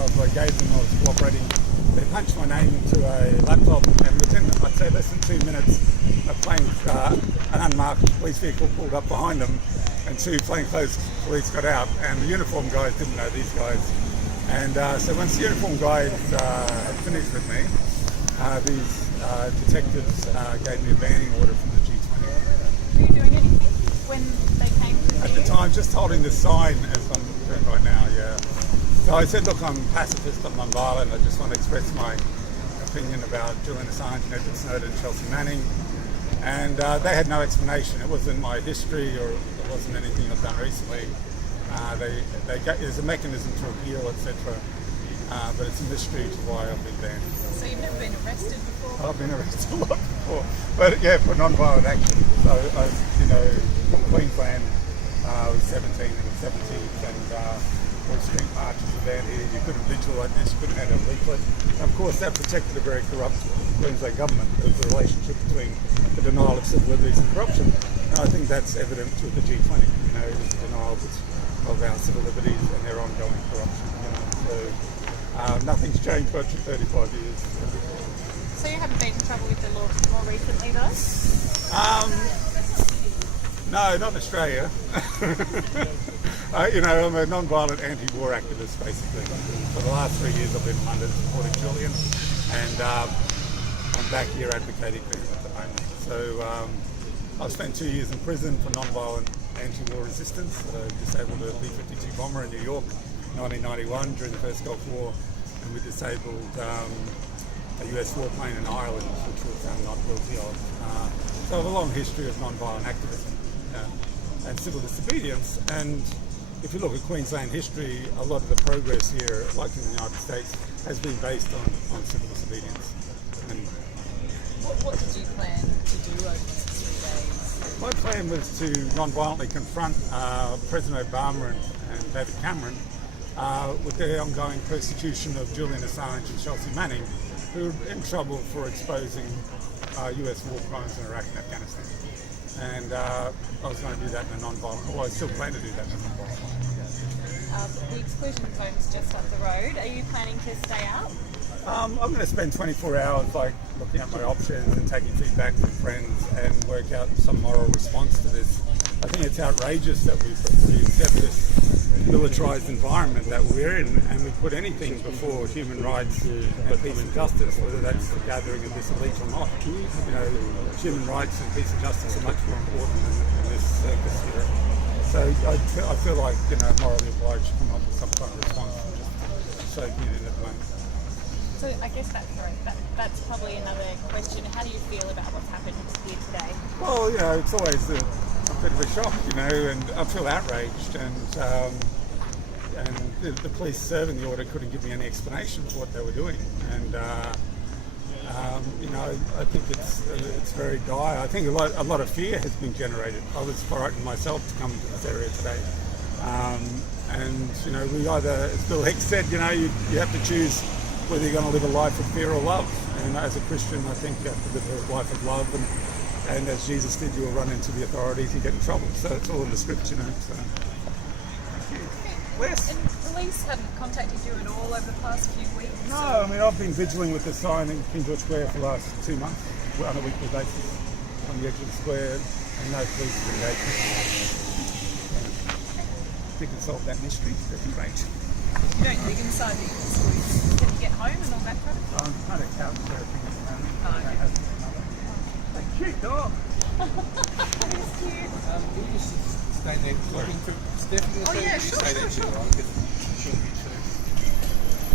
details I gave them. I was cooperating. They punched my name into a laptop, and within, I'd say, less than 2 minutes of playing, an unmarked police vehicle pulled up behind them, and 2 plainclothes police got out, and the uniform guys didn't know these guys. And so once the uniform guys had finished with me, these detectives gave me a banning order from the G20. Were you doing anything when they came to At the time, just holding the sign as I'm doing right now, yeah. So I said, look, I'm pacifist, I'm non-violent, I just want to express my opinion about Julian Assange and Edward Snowden and Chelsea Manning. And they had no explanation. It wasn't my history, or it wasn't anything I've done recently. There's a mechanism to appeal, etc. But it's a mystery to why I've been banned. So you've never been arrested before? I've been arrested a lot before, but yeah, for non-violent action. So I, from Queensland, I was 17 in the 70s, and all street marches were down here. You couldn't vigil like this, you couldn't have a leaflet. And of course, that protected a very corrupt Queensland government. There was a relationship between the denial of civil liberties and corruption. And I think that's evident with the G20. There's a denial of our civil liberties and their ongoing corruption. So nothing's changed much in 35 years. So you haven't been in trouble with the law more recently, though? No, not in Australia. I'm a non-violent anti-war activist, basically. For the last 3 years I've been in London supporting Julian, and I'm back here advocating for him at the moment. So I've spent 2 years in prison for non-violent anti-war resistance. Disabled a B-52 bomber in New York in 1991 during the First Gulf War, and we disabled a US warplane in Ireland, which we were found not guilty of. So I have a long history of non-violent activism and civil disobedience. And if you look at Queensland history, a lot of the progress here, like in the United States, has been based on civil disobedience. And what did you plan to do over these 3 days? my plan was to non-violently confront President Obama and David Cameron with their ongoing persecution of Julian Assange and Chelsea Manning, who were in trouble for exposing US war crimes in Iraq and Afghanistan. And I was going to do that in a non-violent, I still plan to do that in a non-violent way. The exclusion zone's just up the road. Are you planning to stay out? I'm going to spend 24 hours looking at my options and taking feedback from friends and work out some moral response to this. I think it's outrageous that we accept this militarized environment that we're in, and we put anything before human rights and peace and justice, whether that's the gathering of this elite or not. Human rights and peace and justice are much more important in this circus here. So I feel like morally obliged to come up with some kind of response and just soak it in at the moment. So I guess that's probably another question. How do you feel about what's happened here today? Well, it's always a bit of a shock, and I feel outraged, and the police serving the order couldn't give me any explanation for what they were doing, and I think it's very dire. I think a lot of fear has been generated. I was frightened myself to come to this area today, and we either, as Bill Hicks said, you have to choose whether you're going to live a life of fear or love. And as a Christian, I think you have to live a life of love, and as Jesus did, you will run into the authorities and get in trouble. So it's all in the scripture, So. Yes. And police haven't contacted you at all over the past few weeks? No, I've been vigiling with the sign in King George Square for the last 2 months on a weekly basis on the edge of the square, and no police have engaged me. If we can solve that mystery, that'd be great. You don't live inside the school, you can get home and all that kind of stuff? I'm kind of couch surfing at the moment. Oh, okay. A cute dog. That is cute. Can you just stay there? Stephanie, Oh, yeah, sure. stay there,